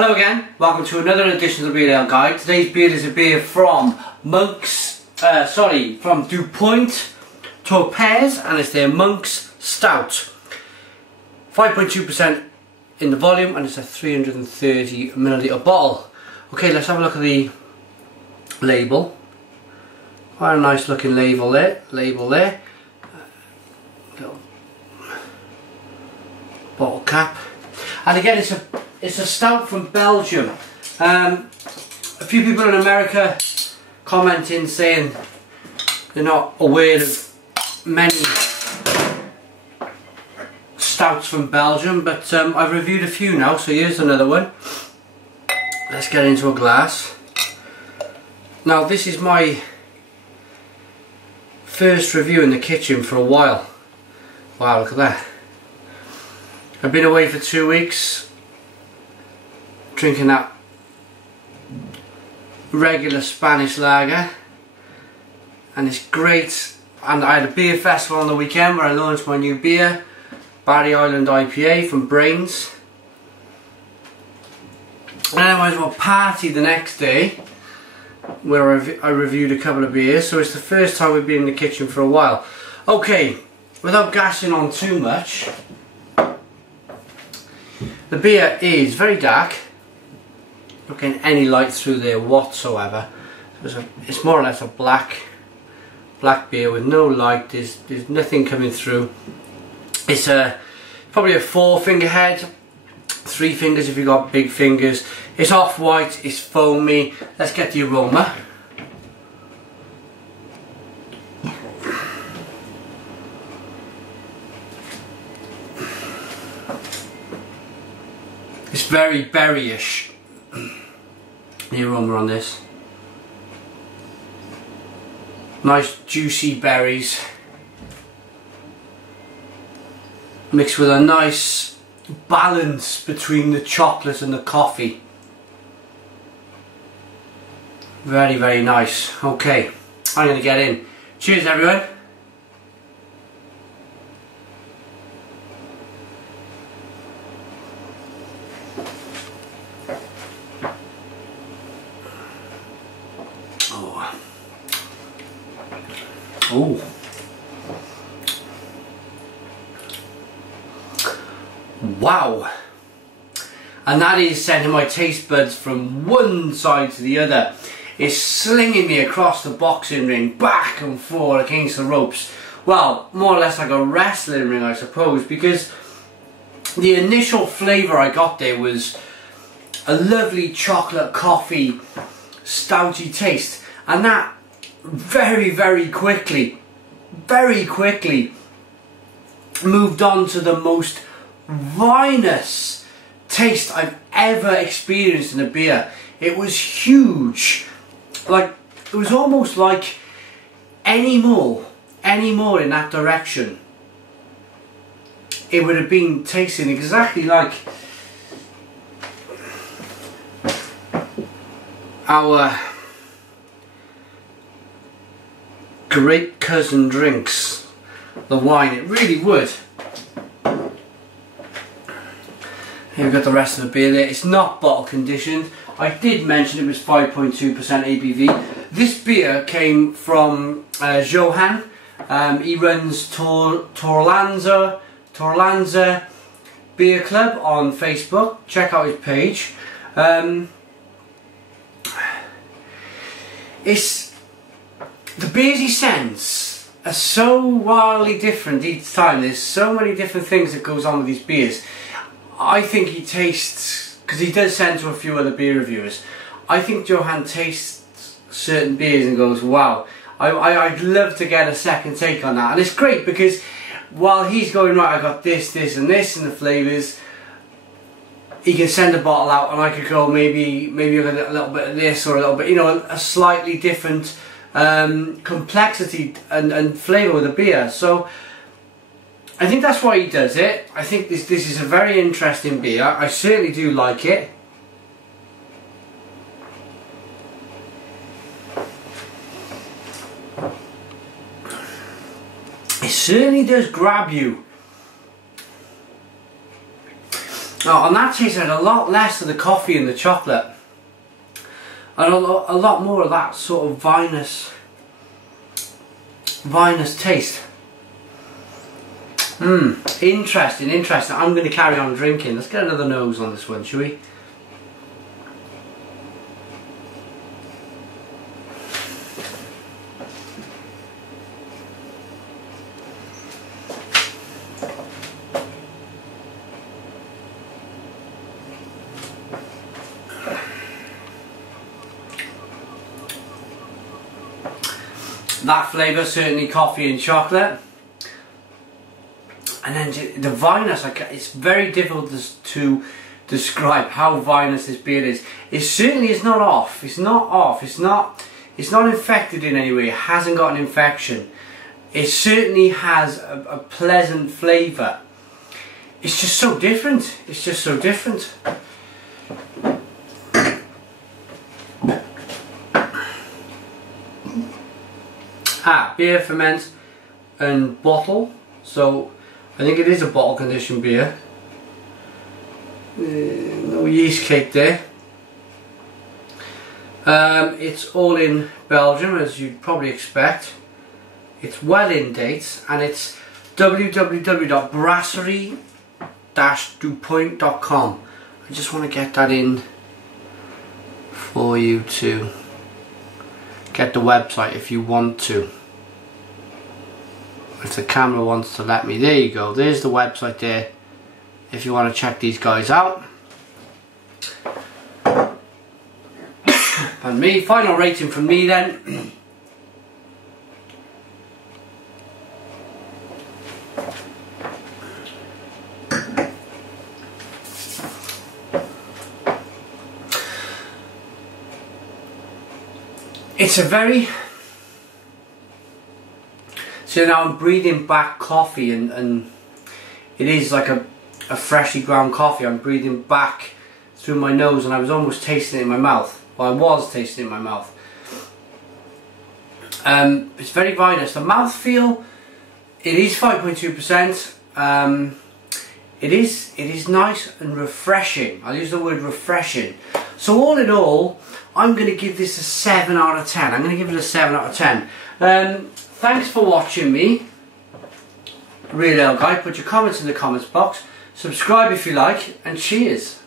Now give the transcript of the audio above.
Hello again, welcome to another edition of the Beer Ale Guide. Today's beer is a beer from from Dupont Tourpes, and it's their Monk's Stout. 5.2% in the volume, and it's a 330 milliliter bottle. Okay, let's have a look at the label. Quite a nice looking label there. Little bottle cap, and again it's a stout from Belgium. A few people in America commenting saying they're not aware of many stouts from Belgium, but I've reviewed a few now, so here's another one. Let's get into a glass. Now this is my first review in the kitchen for a while. Wow, look at that. I've been away for 2 weeks drinking that regular Spanish lager, and it's great. And I had a beer festival on the weekend where I launched my new beer, Barry Island IPA from Brains, and then I went to a party the next day where I reviewed a couple of beers, so it's the first time we've been in the kitchen for a while. Okay, without gassing on too much, the beer is very dark, not getting any light through there whatsoever. It's more or less a black beer with no light. There's nothing coming through. It's probably a 4-finger head, 3 fingers if you've got big fingers. It's off-white, it's foamy. Let's get the aroma. It's very berryish, the aroma on this. Nice juicy berries mixed with a nice balance between the chocolate and the coffee. Very, very nice. Okay, I'm going to get in. Cheers everyone. Oh. Wow. And that is sending my taste buds from one side to the other. It's slinging me across the boxing ring, back and forth against the ropes. Well, more or less like a wrestling ring, I suppose, because the initial flavour I got there was a lovely chocolate coffee stouty taste, and that very quickly moved on to the most vinous taste I've ever experienced in a beer. It was huge. Like, it was almost like any more in that direction, it would have been tasting exactly like our great cousin drinks, the wine. It really would. Here we've got the rest of the beer there. It's not bottle conditioned. I did mention it was 5.2% ABV. This beer came from Johan. He runs Torlanza Beer Club on Facebook. Check out his page. The beers he sends are so wildly different each time. There's so many different things that goes on with these beers. I think he tastes, because he does send to a few other beer reviewers, I think Johan tastes certain beers and goes, wow, I'd love to get a second take on that. And it's great because while he's going, right, I got this and this and the flavours, he can send a bottle out and I could go, maybe a little bit of this or a little bit, you know, a slightly different complexity and flavour with the beer. So I think that's why he does it. I think this is a very interesting beer. I certainly do like it. It certainly does grab you. Oh, and that tastes like a lot less of the coffee and the chocolate, and a lot more of that sort of vinous taste. Interesting. I'm going to carry on drinking. Let's get another nose on this one, shall we? That flavour, certainly coffee and chocolate. And then the vinous, it's very difficult to describe how vinous this beer is. It certainly is not off. It's not off. It's not infected in any way. It hasn't got an infection. It certainly has a pleasant flavour. It's just so different. It's just so different. Beer, ferment and bottle. So I think it is a bottle conditioned beer. No yeast cake there. It's all in Belgium, as you'd probably expect. It's well in date, and it's www.brasserie-dupont.com. I just want to get that in for you to get the website if you want to. If the camera wants to let me. There you go, there's the website there if you want to check these guys out. And me, final rating from me then. It's a very... So now I'm breathing back coffee, and it is like a freshly ground coffee. I'm breathing back through my nose, and I was almost tasting it in my mouth. Well, I was tasting it in my mouth. It's very vinous. The mouthfeel, it is 5.2%. It is nice and refreshing. I'll use the word refreshing. So all in all, I'm going to give this a 7 out of 10. I'm going to give it a 7 out of 10. Thanks for watching me, Real Ale Guy. Put your comments in the comments box. Subscribe if you like, and cheers.